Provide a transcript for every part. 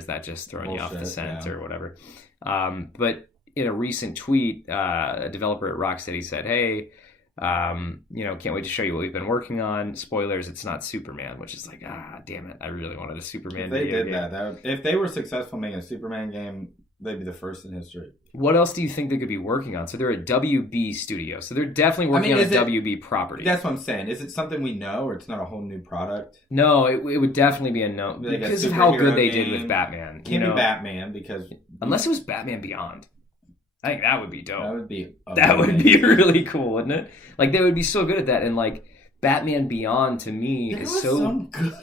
is that just throwing you off the Bullshit, scent yeah. or whatever? But in a recent tweet, a developer at Rocksteady said, "Hey, can't wait to show you what we've been working on. Spoilers, it's not Superman," which is like, damn it, I really wanted a Superman If they video did game. if they were successful making a Superman game, they'd be the first in history. What else do you think they could be working on? So they're at WB Studio, so they're definitely working on a WB property. That's what I'm saying. Is it something we know, or it's not a whole new product? No, it would definitely be a no Like because a of how good they superhero did with game. Batman. Can't be Batman because unless it was Batman Beyond. I think that would be dope. that would be That would be really cool, wouldn't it? Like they would be so good at that, and like Batman Beyond to me there is was so some good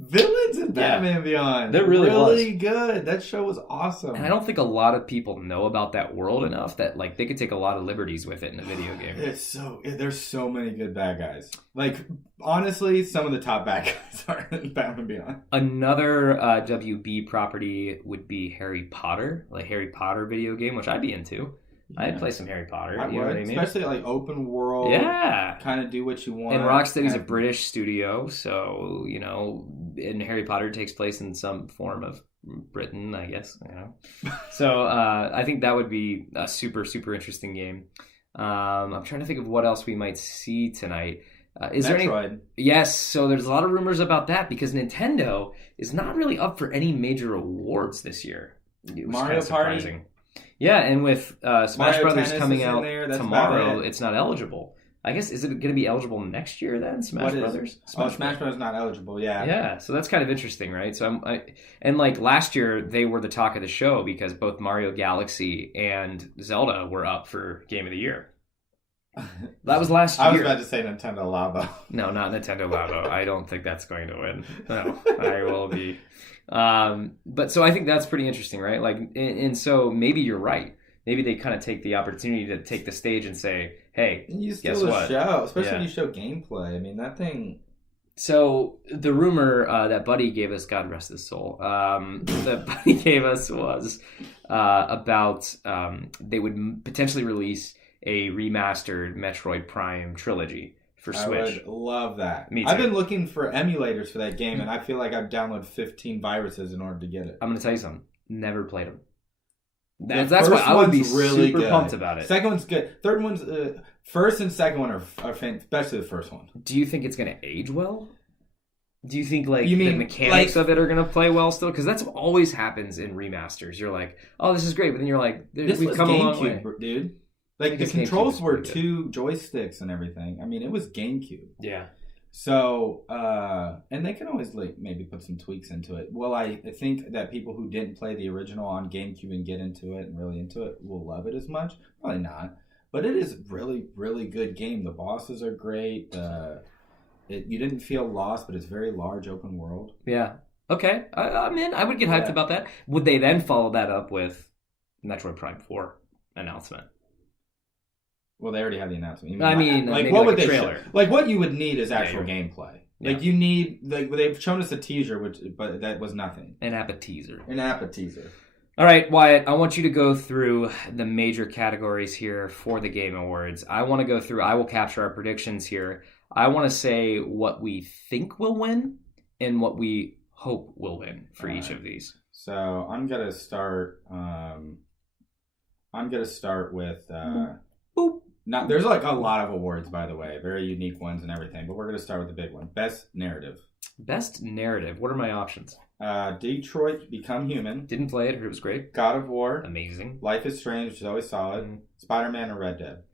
villains in Batman Beyond. There really was. Good. That show was awesome. And I don't think a lot of people know about that world enough that like they could take a lot of liberties with it in a video game. There's so many good bad guys. Like honestly, some of the top bad guys are in Batman Beyond. Another WB property would be Harry Potter, like Harry Potter video game, which I'd be into. Yeah. I'd play some Harry Potter. I you know what I mean? Especially like open world. Yeah. Kind of do what you want. And Rocksteady's a British studio, so, and Harry Potter takes place in some form of Britain, I guess. So I think that would be a super, super interesting game. I'm trying to think of what else we might see tonight. Is Metroid. there any? Yes, so there's a lot of rumors about that because Nintendo is not really up for any major awards this year. Mario Party. Yeah, and with Smash Brothers Tennis coming out tomorrow, it. it's not eligible. I guess, is it going to be eligible next year then, Smash Brothers? Smash Brothers not eligible, yeah. Yeah, so that's kind of interesting, right? So and like last year, they were the talk of the show because both Mario Galaxy and Zelda were up for Game of the Year. That was last year. I was about to say Nintendo Labo. No, not Nintendo Labo. I don't think that's going to win. No, I will be. But so I think that's pretty interesting, right? Like, and so maybe you're right. Maybe they kind of take the opportunity to take the stage and say, "Hey, guess what?" Show, especially when you show gameplay. I mean, that thing. So the rumor that Buddy gave us, God rest his soul, that Buddy gave us was about they would potentially release a remastered Metroid Prime trilogy for Switch. I would love that. Me too. I've been looking for emulators for that game, and I feel like I've downloaded 15 viruses in order to get it. I'm going to tell you something. Never played them. That's why I would be really super pumped about it. Second one's good. Third one's first and second one are fantastic, especially the first one. Do you think it's going to age well? Do you think the mechanics of it are going to play well still? Because that's what always happens in remasters. You're like, oh, this is great, but then you're like, we've come a long way, dude. Like the controls were 2 joysticks and everything. I mean, it was GameCube. Yeah. So, and they can always maybe put some tweaks into it. Well, I think that people who didn't play the original on GameCube and get into it and really into it will love it as much. Probably not, but it is really, really good game. The bosses are great. You didn't feel lost, but it's very large open world. Yeah. Okay. I'm in. I would get hyped about that. Would they then follow that up with Metroid Prime 4 announcement? Well, they already had the announcement. What would they trailer? Like, what you would need is actual gameplay. Like, you need... Like, they've shown us a teaser, but that was nothing. An appetizer. All right, Wyatt, I want you to go through the major categories here for the Game Awards. I will capture our predictions here. I want to say what we think will win and what we hope will win for each of these. So, I'm going to start... with... Boop. Now, there's like a lot of awards, by the way, very unique ones and everything, but we're going to start with the big one. Best Narrative. Best Narrative. What are my options? Detroit Become Human. Didn't play it. Heard it was great. God of War. Amazing. Life is Strange, which is always solid. Spider-Man and Red Dead.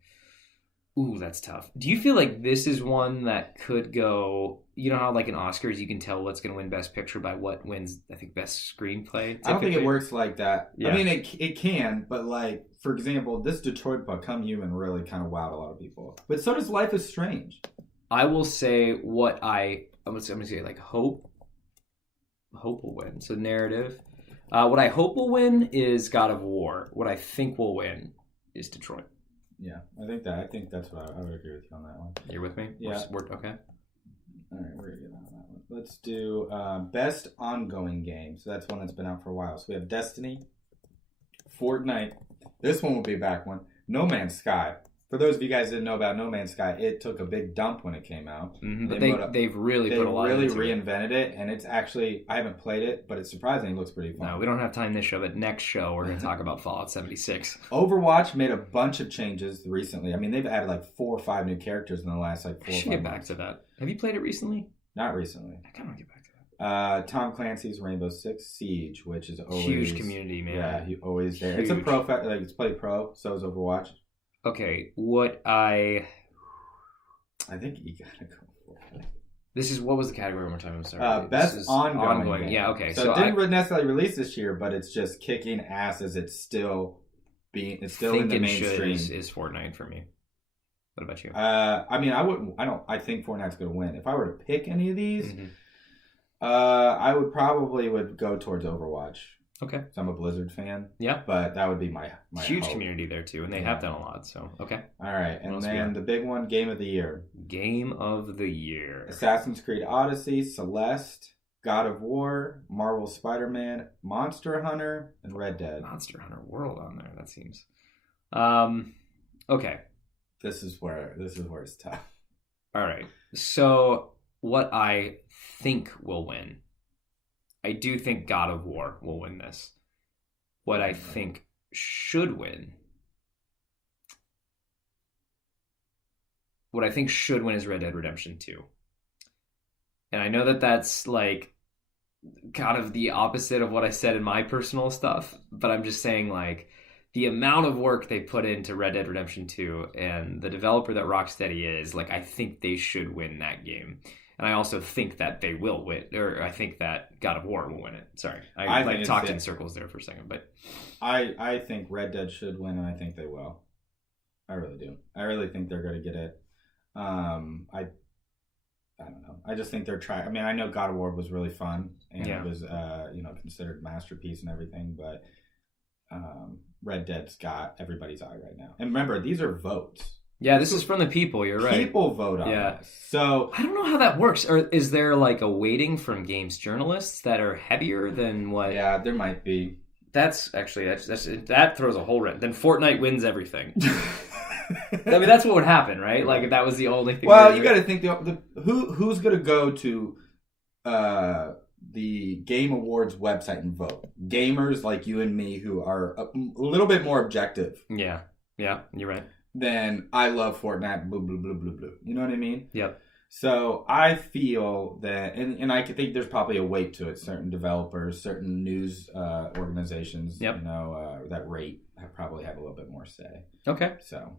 Ooh, that's tough. Do you feel like this is one that could go... You know how like in Oscars you can tell what's going to win Best Picture by what wins, I think, Best Screenplay? Typically? I don't think it works like that. Yeah. I mean, it can, but like, for example, this Detroit Become Human really kind of wowed a lot of people. But so does Life is Strange. I will say what I'm going to say like hope will win. So narrative. What I hope will win is God of War. What I think will win is Detroit. Yeah, I think that's what I would agree with you on that one. You're with me? Yeah. Okay. All right, we're going to get on that one. Let's do Best Ongoing Game. So that's one that's been out for a while. So we have Destiny, Fortnite. This one will be a back one. No Man's Sky. For those of you guys who didn't know about No Man's Sky, it took a big dump when it came out. Mm-hmm. But they've really put a lot into it. They really reinvented it, and it's actually, I haven't played it, but it's surprising. It looks pretty fun. No, we don't have time this show, but next show we're going to talk about Fallout 76. Overwatch made a bunch of changes recently. I mean, they've added like 4 or 5 new characters in the last like 4 or 5 months. I should get back to that. Have you played it recently? Not recently. I kind of want to get back to that. Tom Clancy's Rainbow Six Siege, which is always... Huge community, man. Yeah, he always there. Huge. It's a pro, like it's played pro, so is Overwatch. Okay, what I think you gotta go for it. This is, what was the category one more time? I'm sorry. Best ongoing game. Yeah, okay. So it didn't necessarily release this year, but it's just kicking ass as it's still in the mainstream. Is Fortnite for me. What about you? I mean, I think Fortnite's gonna win. If I were to pick any of these, I would probably go towards Overwatch. Okay. So I'm a Blizzard fan. Yeah. But that would be my huge hope. Community there too, and they have done a lot, so okay. All right. And then the big one, Game of the Year. Game of the Year. Assassin's Creed Odyssey, Celeste, God of War, Marvel Spider-Man, Monster Hunter, and Red Dead. Monster Hunter World on there, that seems. Okay. This is where it's tough. All right. So what I think will win. I do think God of War will win this. What I think should win. What I think should win is Red Dead Redemption 2. And I know that that's like kind of the opposite of what I said in my personal stuff, but I'm just saying like the amount of work they put into Red Dead Redemption 2 and the developer that Rocksteady is, like I think they should win that game. And I also think that they will win, or I think that God of War will win it. Sorry, I like talked in circles there for a second, but I think Red Dead should win, and I think they will. I really do. I really think they're going to get it. I don't know. I just think they're trying. I mean, I know God of War was really fun, and it was considered a masterpiece and everything, but Red Dead's got everybody's eye right now. And remember, these are votes. Yeah, this is from the people. You're right. People vote on this. So I don't know how that works. Or is there like a weighting from games journalists that are heavier than what? Yeah, there might be. That's actually that throws a whole wrench. Then Fortnite wins everything. I mean, that's what would happen, right? Like if that was the only thing. Well, you got to think who's going to go to the Game Awards website and vote. Gamers like you and me who are a little bit more objective. Yeah, you're right. Then I love Fortnite, blue, blue, blue, blue, blue. You know what I mean? Yep. So I feel that, and I could think there's probably a weight to it. Certain developers, certain news organizations, that rate probably have a little bit more say. Okay. So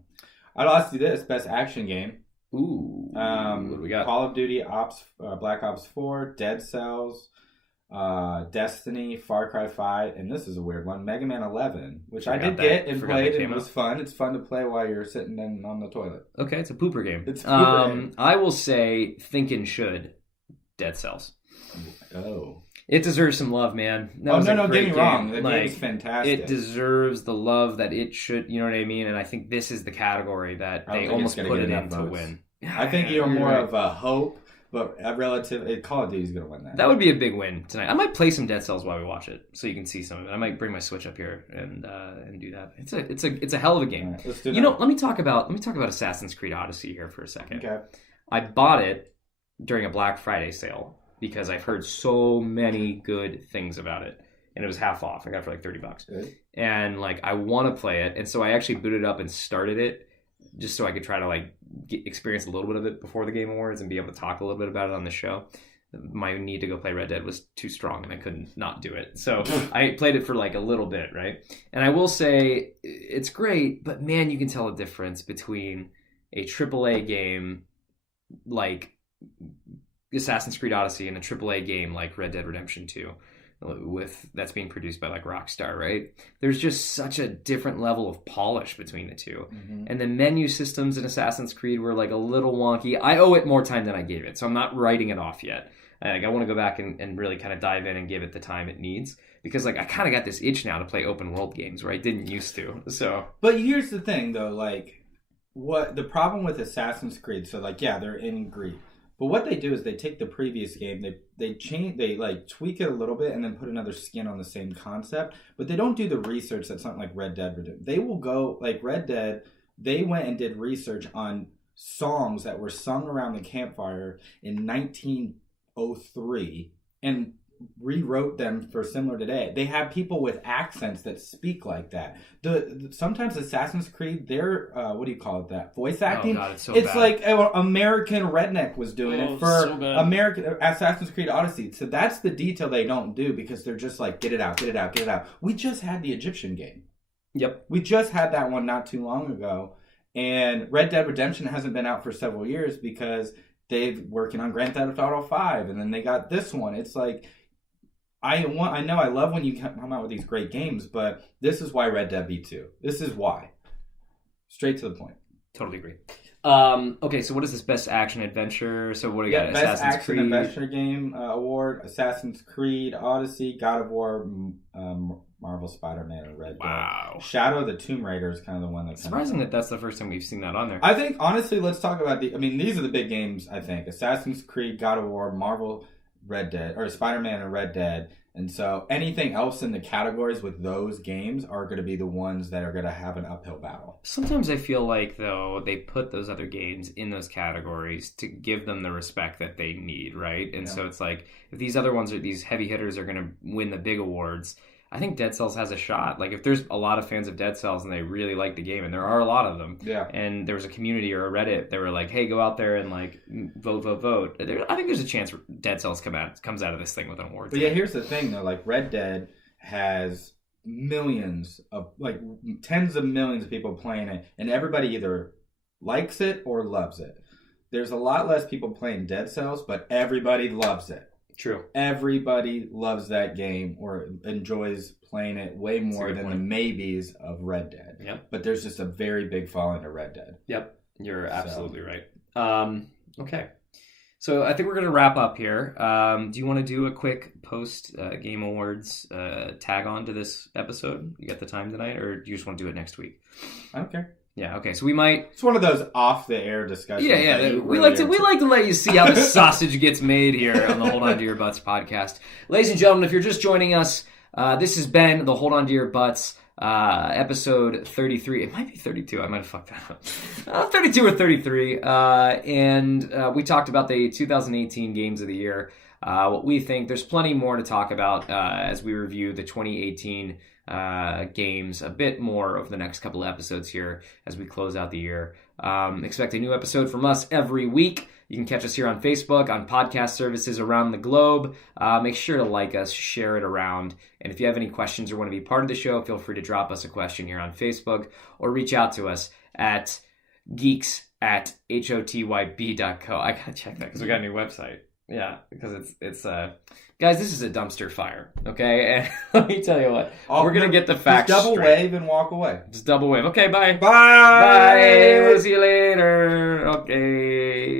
I'd ask you this: best action game. Ooh. What do we got? Call of Duty, Black Ops 4, Dead Cells, Destiny, Far Cry 5, and this is a weird one, Mega Man 11, which I did get and played, and it was fun. It's fun to play while you're sitting on the toilet. Okay, it's a pooper game. It's a pooper game. I will say, thinking should, Dead Cells. Oh. It deserves some love, man. Don't get me wrong. The game's fantastic. It deserves the love that it should, you know what I mean? And I think this is the category that they almost put it in to win. I think you're more of a hope. But Call of Duty's going to win that. That would be a big win tonight. I might play some Dead Cells while we watch it, so you can see some of it. I might bring my Switch up here and do that. It's a hell of a game. Right, let's do that. Let me talk about Assassin's Creed Odyssey here for a second. Okay. I bought it during a Black Friday sale because I've heard so many good things about it, and it was half off. I got it for like $30, good. And like I want to play it, and so I actually booted up and started it just so I could try to experience a little bit of it before the Game Awards and be able to talk a little bit about it on the show. My need to go play Red Dead was too strong and I couldn't not do it. So I played it for like a little bit, right? And I will say it's great, but man, you can tell a difference between a AAA game like Assassin's Creed Odyssey and a AAA game like Red Dead Redemption 2. That's being produced by like Rockstar, right? There's just such a different level of polish between the two. Mm-hmm. And the menu systems in Assassin's Creed were like a little wonky. I owe it more time than I gave it, so I'm not writing it off yet. I want to go back and really kind of dive in and give it the time it needs, because like I kind of got this itch now to play open world games where I didn't used to. So, but here's the thing though, like what the problem with Assassin's Creed? So like they're in Greece. But what they do is they take the previous game, they change, they like tweak it a little bit and then put another skin on the same concept. But they don't do the research that something like Red Dead would do. They will go like Red Dead. they went and did research on songs that were sung around the campfire in 1903 and rewrote them for similar today. They have people with accents that speak like that. Sometimes Assassin's Creed, they're what do you call it? That voice acting. Oh God, it's so it's bad. like American Redneck was doing it for American Assassin's Creed Odyssey. So that's the detail they don't do because they're just like get it out, get it out, get it out. We just had the Egyptian game. Yep. We just had that one not too long ago, and Red Dead Redemption hasn't been out for several years because they've working on Grand Theft Auto 5, and then they got this one. It's like I know I love when you come out with these great games, but this is why Red Dead beat 2. This is why. Straight to the point. Totally agree. Okay, so what is this best action adventure? So what do you got? Best Assassin's action Creed adventure game award: Assassin's Creed, Odyssey, God of War, Marvel Spider-Man, and Red Dead. Wow. Shadow of the Tomb Raider is kind of the one that's surprising that that's the first time we've seen that on there. I think honestly, let's talk about these are the big games. I think Assassin's Creed, God of War, Marvel, Red Dead, or Spider-Man and Red Dead. And so anything else in the categories with those games are going to be the ones that are going to have an uphill battle. Sometimes I feel like, though, they put those other games in those categories to give them the respect that they need, right? And so it's like, if these other ones, these heavy hitters are going to win the big awards, I think Dead Cells has a shot. Like, if there's a lot of fans of Dead Cells and they really like the game, and there are a lot of them, and there was a community or a Reddit that were like, hey, go out there and, like, vote. I think there's a chance Dead Cells comes out of this thing with an award. But yeah, here's the thing, though. Like, Red Dead has millions of, like, tens of millions of people playing it, and everybody either likes it or loves it. There's a lot less people playing Dead Cells, but everybody loves it. True. Everybody loves that game or enjoys playing it way more than the maybes of Red Dead. Yep. But there's just a very big following to Red Dead. Yep. You're absolutely right. Okay. So I think we're going to wrap up here. Do you want to do a quick post-Game Awards tag on to this episode? You got the time tonight, or do you just want to do it next week? I don't care. Yeah, okay. So we might... It's one of those off-the-air discussions. Yeah. We like to let you see how the sausage gets made here on the Hold On To Your Butts podcast. Ladies and gentlemen, if you're just joining us, this has been the Hold On To Your Butts episode 33. It might be 32. I might have fucked that up. 32 or 33. And we talked about the 2018 Games of the Year. What we think. There's plenty more to talk about as we review the 2018 games a bit more over the next couple of episodes here as we close out the year. Expect a new episode from us every week. You can catch us here on Facebook, on podcast services around the globe. Make sure to like us, share it around. And if you have any questions or want to be part of the show, feel free to drop us a question here on Facebook or reach out to us at geeks@hotyb.co. I gotta check that because we got a new website. Yeah, because it's guys, this is a dumpster fire, okay? And let me tell you what, we're going to get the facts just double straight. Wave and walk away. Just double wave. Okay, bye. Bye! We'll see you later. Okay.